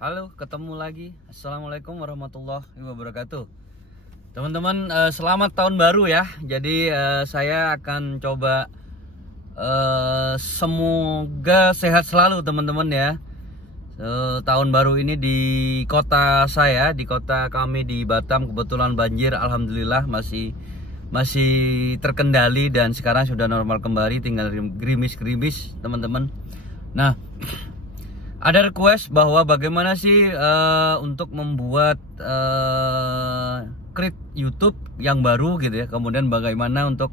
Halo, ketemu lagi. Assalamualaikum warahmatullahi wabarakatuh. Teman-teman, selamat tahun baru ya. Jadi saya akan coba semoga sehat selalu teman-teman ya. Tahun baru ini di kota saya, di kota kami di Batam, kebetulan banjir, alhamdulillah masih terkendali dan sekarang sudah normal kembali, tinggal gerimis-gerimis teman-teman. Nah, ada request bahwa bagaimana sih untuk membuat create YouTube yang baru gitu ya. Kemudian bagaimana untuk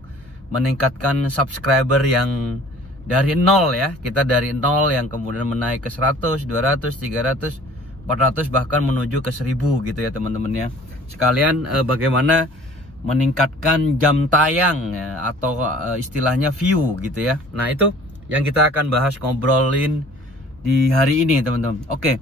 meningkatkan subscriber yang dari nol ya. Kita dari nol yang kemudian menaik ke 100, 200, 300, 400 bahkan menuju ke 1000 gitu ya teman-teman ya. Sekalian bagaimana meningkatkan jam tayang ya, atau istilahnya view gitu ya. Nah, itu yang kita akan bahas, ngobrolin di hari ini teman-teman. Oke,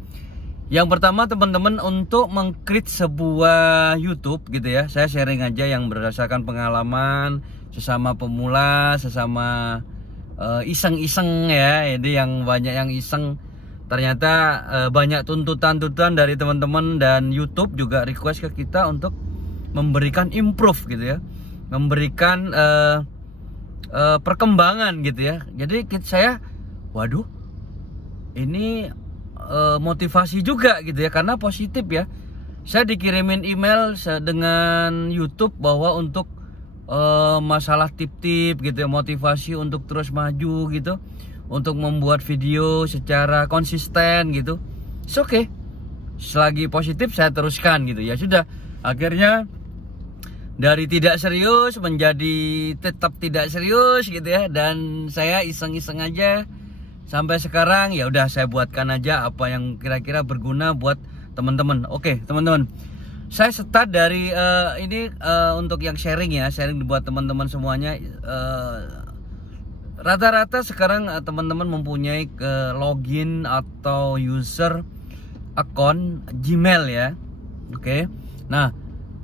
yang pertama teman-teman, untuk meng-create sebuah YouTube gitu ya, saya sharing aja yang berdasarkan pengalaman sesama pemula, sesama iseng-iseng ya. Jadi yang banyak yang iseng, ternyata banyak tuntutan dari teman-teman, dan YouTube juga request ke kita untuk memberikan improve gitu ya, memberikan perkembangan gitu ya. Jadi saya, waduh, ini motivasi juga gitu ya, karena positif ya. Saya dikirimin email dengan YouTube bahwa untuk masalah tip-tip gitu ya, motivasi untuk terus maju gitu, untuk membuat video secara konsisten gitu. It's okay, selagi positif saya teruskan gitu ya. Sudah, akhirnya dari tidak serius menjadi tetap tidak serius gitu ya, dan saya iseng-iseng aja sampai sekarang. Ya udah, saya buatkan aja apa yang kira-kira berguna buat teman-teman. Oke teman-teman, saya start dari ini untuk yang sharing ya, sharing buat teman-teman semuanya. Rata-rata sekarang teman-teman mempunyai login atau user akun Gmail ya. Oke, nah,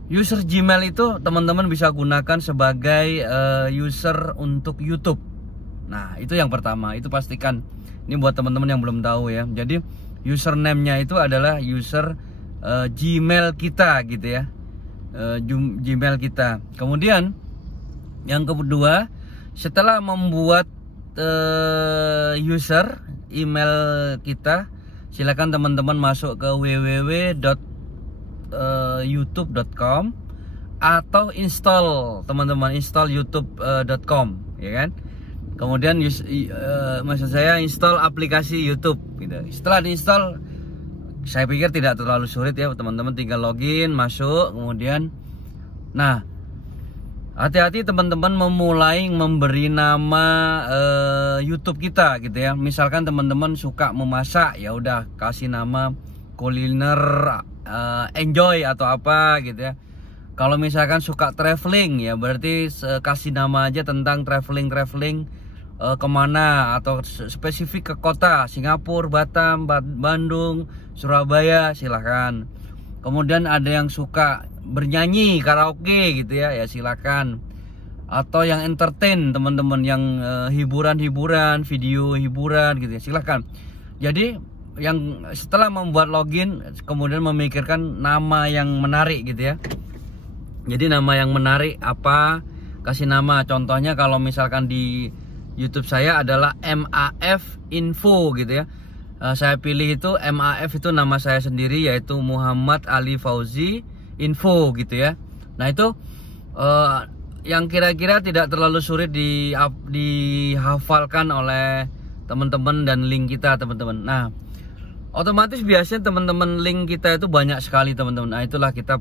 user Gmail itu teman-teman bisa gunakan sebagai user untuk YouTube. Nah, itu yang pertama, itu pastikan. Ini buat teman-teman yang belum tahu ya. Jadi username-nya itu adalah user Gmail kita gitu ya, Gmail kita. Kemudian yang kedua, setelah membuat user email kita, silakan teman-teman masuk ke www.youtube.com atau install, teman-teman install youtube.com ya kan. Kemudian maksud saya install aplikasi YouTube gitu. Setelah diinstal, saya pikir tidak terlalu sulit ya teman-teman, tinggal login, masuk, kemudian nah, hati-hati teman-teman memulai memberi nama YouTube kita gitu ya. Misalkan teman-teman suka memasak, ya udah kasih nama kuliner enjoy atau apa gitu ya. Kalau misalkan suka traveling, ya berarti kasih nama aja tentang traveling kemana, atau spesifik ke kota Singapura, Batam, Bandung, Surabaya, silahkan. Kemudian ada yang suka bernyanyi, karaoke gitu ya, ya silakan. Atau yang entertain teman-teman, yang hiburan-hiburan, video hiburan gitu ya, silahkan. Jadi yang setelah membuat login, kemudian memikirkan nama yang menarik gitu ya. Jadi nama yang menarik apa, kasih nama. Contohnya kalau misalkan di YouTube saya adalah MAF Info gitu ya. Saya pilih itu MAF, itu nama saya sendiri, yaitu Muhammad Ali Fauzi Info gitu ya. Nah, itu yang kira-kira tidak terlalu sulit dihafalkan oleh teman-teman, dan link kita teman-teman. Nah, otomatis biasanya teman-teman link kita itu banyak sekali teman-teman. Nah, itulah kita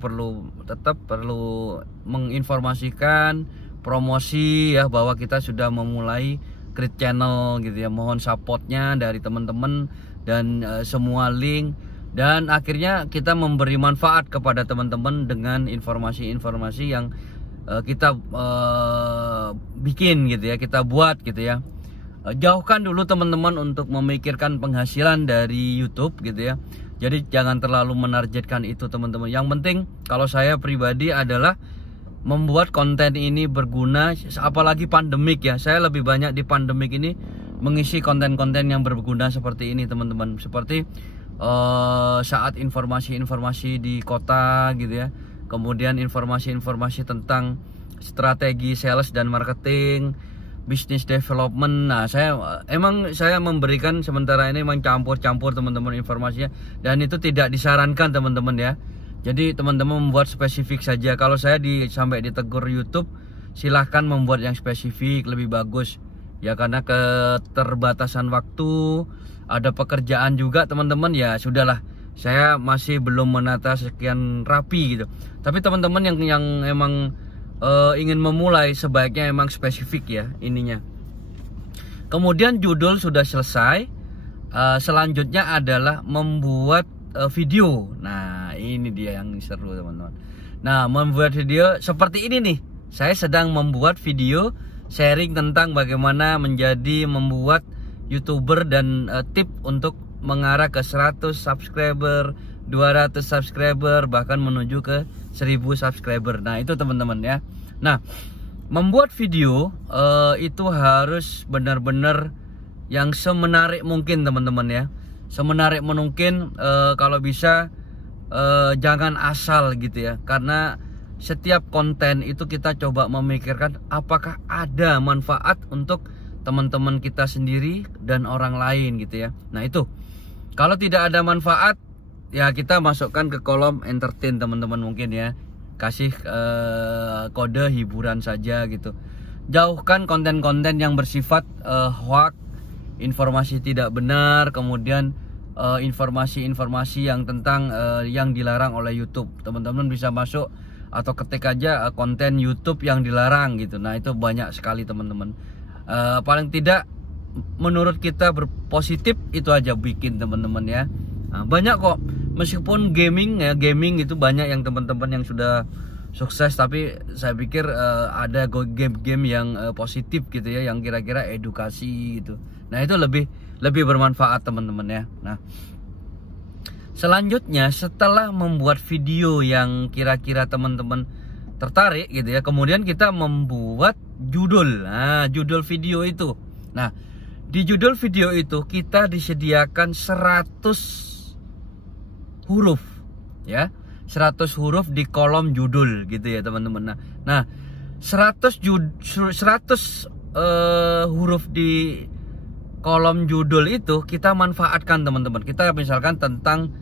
tetap perlu menginformasikan, promosi ya, bahwa kita sudah memulai create channel gitu ya. Mohon supportnya dari teman-teman dan semua link, dan akhirnya kita memberi manfaat kepada teman-teman dengan informasi-informasi yang kita bikin gitu ya, kita buat gitu ya. Jauhkan dulu teman-teman untuk memikirkan penghasilan dari YouTube gitu ya. Jadi jangan terlalu menargetkan itu teman-teman. Yang penting kalau saya pribadi adalah membuat konten ini berguna, apalagi pandemik ya. Saya lebih banyak di pandemik ini mengisi konten-konten yang berguna seperti ini teman-teman. Seperti saat informasi-informasi di kota gitu ya. Kemudian informasi-informasi tentang strategi sales dan marketing, business development. Nah, saya memberikan sementara ini memang campur-campur teman-teman informasinya, dan itu tidak disarankan teman-teman ya. Jadi teman-teman membuat spesifik saja. Kalau saya sampai ditegur YouTube, silahkan membuat yang spesifik lebih bagus ya, karena keterbatasan waktu, ada pekerjaan juga teman-teman ya. Sudahlah, saya masih belum menata sekian rapi gitu. Tapi teman-teman yang emang ingin memulai, sebaiknya emang spesifik ya ininya. Kemudian judul sudah selesai. Selanjutnya adalah membuat video. Nah, ini dia yang seru teman-teman. Nah, membuat video seperti ini nih. Saya sedang membuat video sharing tentang bagaimana membuat YouTuber dan tip untuk mengarah ke 100 subscriber, 200 subscriber, bahkan menuju ke 1000 subscriber. Nah, itu teman-teman ya. Nah, membuat video itu harus benar-benar yang semenarik mungkin teman-teman ya. Semenarik mungkin, kalau bisa jangan asal gitu ya. Karena setiap konten itu kita coba memikirkan apakah ada manfaat untuk teman-teman kita sendiri dan orang lain gitu ya. Nah, itu kalau tidak ada manfaat ya kita masukkan ke kolom entertain teman-teman mungkin ya. Kasih kode hiburan saja gitu. Jauhkan konten-konten yang bersifat hoax, informasi tidak benar, kemudian informasi-informasi yang tentang yang dilarang oleh YouTube. Teman-teman bisa masuk atau ketik aja konten YouTube yang dilarang gitu. Nah, itu banyak sekali teman-teman. Paling tidak menurut kita berpositif itu aja bikin teman-teman ya. Nah, banyak kok, meskipun gaming itu banyak yang teman-teman yang sudah sukses, tapi saya pikir ada game-game yang positif gitu ya, yang kira-kira edukasi gitu. Nah, itu lebih bermanfaat teman-teman ya. Nah, selanjutnya setelah membuat video yang kira-kira teman-teman tertarik gitu ya, kemudian kita membuat judul. Nah, judul video itu. Nah, di judul video itu kita disediakan 100 huruf ya. 100 huruf di kolom judul gitu ya teman-teman. Nah, 100 huruf di kolom judul itu kita manfaatkan teman-teman. Kita misalkan tentang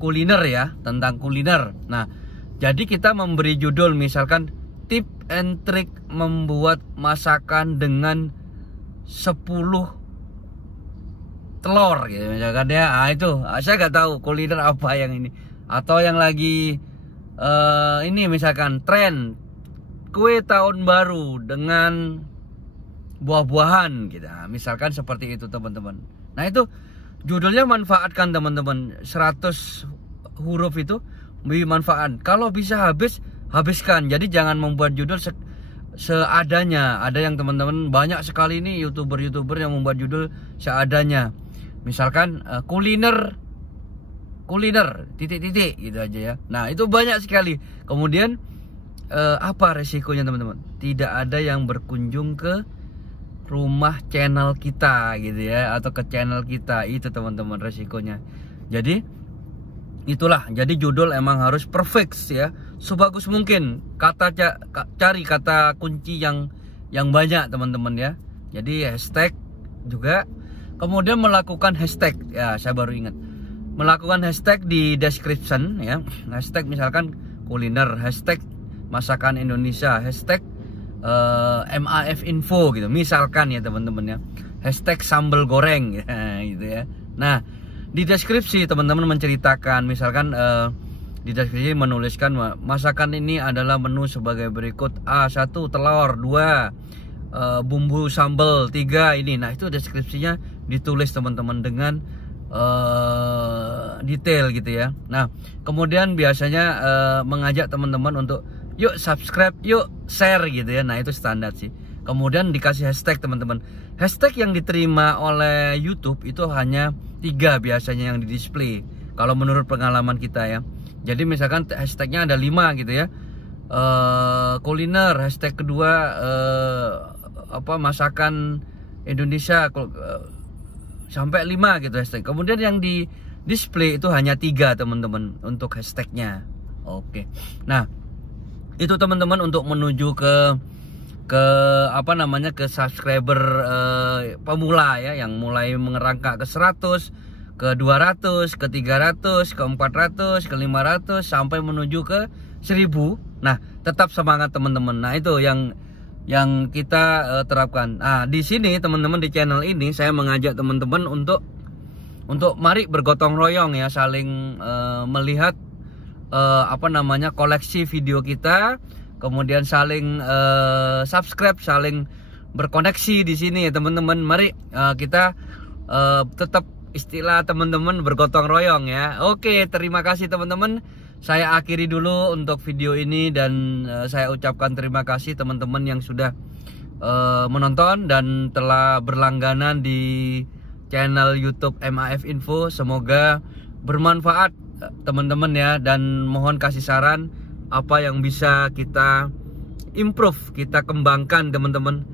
kuliner ya, tentang kuliner. Nah, jadi kita memberi judul misalkan tip and trick membuat masakan dengan 10 telur gitu misalkan ya. Nah, itu saya nggak tahu kuliner apa yang ini, atau yang lagi ini misalkan tren kue tahun baru dengan buah-buahan gitu. Nah, misalkan seperti itu teman-teman. Nah, itu judulnya manfaatkan teman-teman. 100 huruf itu bermanfaat. Kalau bisa habiskan. Jadi jangan membuat judul seadanya. Ada yang teman-teman banyak sekali nih YouTuber yang membuat judul seadanya. Misalkan kuliner titik-titik gitu aja ya. Nah, itu banyak sekali. Kemudian apa resikonya teman-teman? Tidak ada yang berkunjung ke rumah channel kita gitu ya, atau ke channel kita. Itu teman-teman resikonya. Jadi itulah, jadi judul emang harus perfect ya, sebagus mungkin. Cari kata kunci yang banyak teman-teman ya. Jadi hashtag juga. Kemudian melakukan hashtag ya, saya baru ingat, melakukan hashtag di description ya. Hashtag misalkan kuliner, hashtag masakan Indonesia, hashtag MAF info gitu misalkan ya teman-teman ya, hashtag sambal goreng ya, gitu ya. Nah, di deskripsi teman-teman menceritakan misalkan di deskripsi menuliskan masakan ini adalah menu sebagai berikut: A1 telur, 2 bumbu sambal, 3 ini. Nah, itu deskripsinya ditulis teman-teman dengan detail gitu ya. Nah, kemudian biasanya mengajak teman-teman untuk yuk subscribe, yuk share gitu ya. Nah, itu standar sih. Kemudian dikasih hashtag teman-teman. Hashtag yang diterima oleh YouTube itu hanya 3 biasanya yang di display kalau menurut pengalaman kita ya. Jadi misalkan hashtagnya ada 5 gitu ya. Kuliner, hashtag kedua masakan Indonesia, sampai 5 gitu hashtag. Kemudian yang di display itu hanya 3 teman-teman untuk hashtagnya. Oke. Nah, itu teman-teman untuk menuju ke apa namanya, ke subscriber pemula ya, yang mulai mengerangkak ke 100, ke 200, ke 300, ke 400, ke 500 sampai menuju ke 1000. Nah, tetap semangat teman-teman. Nah, itu yang kita terapkan. Nah, di sini teman-teman, di channel ini saya mengajak teman-teman untuk mari bergotong royong ya, saling melihat apa namanya, koleksi video kita, kemudian saling subscribe, saling berkoneksi di sini ya teman-teman. Mari kita tetap istilah teman-teman bergotong royong ya. Oke, terima kasih teman-teman. Saya akhiri dulu untuk video ini dan saya ucapkan terima kasih teman-teman yang sudah menonton dan telah berlangganan di channel YouTube MAF Info. Semoga bermanfaat teman-teman ya, dan mohon kasih saran apa yang bisa kita improve, kita kembangkan teman-teman.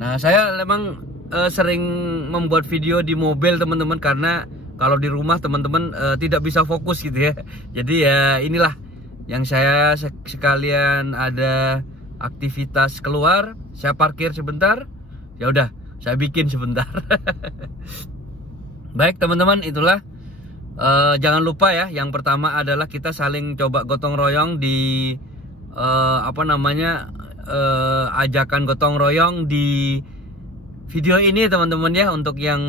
Nah, saya memang sering membuat video di mobil teman-teman, karena kalau di rumah teman-teman tidak bisa fokus gitu ya. Jadi ya inilah yang saya sekalian ada aktivitas keluar, saya parkir sebentar, ya udah saya bikin sebentar. Baik teman-teman, itulah jangan lupa ya, yang pertama adalah kita saling coba gotong royong di apa namanya, ajakan gotong royong di video ini teman-teman ya, untuk yang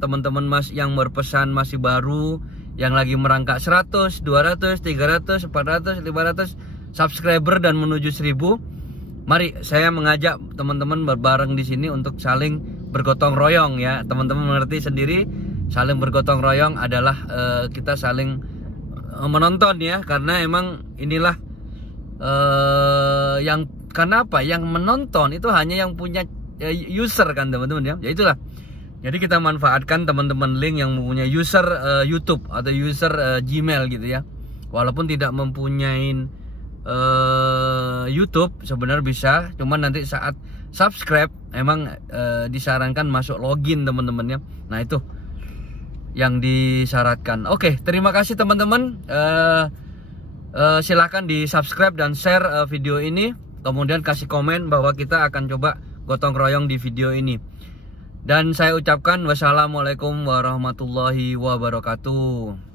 teman-teman yang berpesan masih baru, yang lagi merangkak 100, 200, 300, 400, 500 subscriber dan menuju 1000. Mari saya mengajak teman-teman berbareng di sini untuk saling bergotong royong ya. Teman-teman mengerti sendiri, saling bergotong royong adalah kita saling menonton ya, karena emang inilah yang, karena apa? Yang menonton itu hanya yang punya user kan teman-teman ya. Ya itulah. Jadi kita manfaatkan teman-teman link yang mempunyai user YouTube atau user Gmail gitu ya. Walaupun tidak mempunyai YouTube sebenarnya bisa, cuman nanti saat subscribe emang disarankan masuk login teman-teman ya. Nah, itu yang disyaratkan. Oke, terima kasih teman-teman. Silakan di subscribe dan share video ini, kemudian kasih komen bahwa kita akan coba gotong royong di video ini. Dan saya ucapkan wassalamualaikum warahmatullahi wabarakatuh.